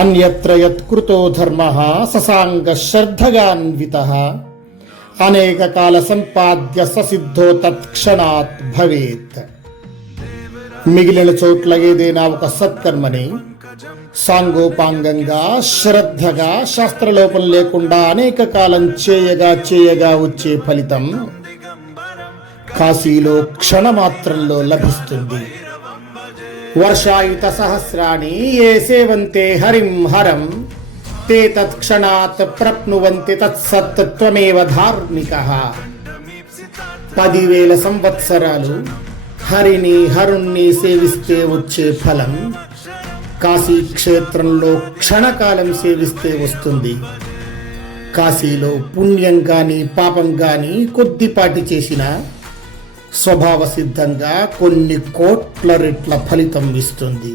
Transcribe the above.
అన్యత్ర యత్కృతో ధర్మః ససాంగ శ్రద్ధగాన్వితః అనేక కాల సంపాద్య ససిద్ధో తత్క్షణాత్ భవేత్. మిగిలిన చోట్ల ఏదైనా ఒక సత్కర్మని సాంగోపాంగంగా శ్రద్ధగా శాస్త్రలోపం లేకుండా అనేక కాలం చేయగా వచ్చే ఫలితం కాశీలో క్షణమాత్రంలో లభిస్తుంది. వర్షాయుత సహస్రాణి ఏ సేవంతే హరిం హరం తే తత్క్షణాత్ ప్రప్నువంతి తత్సత్త్వమేవ ధార్మికః. 10,000 సంవత్సరాలు హరుణ్ణి సేవిస్తే వచ్చే ఫలం కాశీ క్షేత్రంలో క్షణకాలం సేవిస్తే వస్తుంది. కాశీలో పుణ్యం కానీ పాపం కానీ కొద్దిపాటి చేసినా స్వభావ సిద్ధంగా కొన్ని కోట్ల రెట్ల ఫలితం ఇస్తుంది.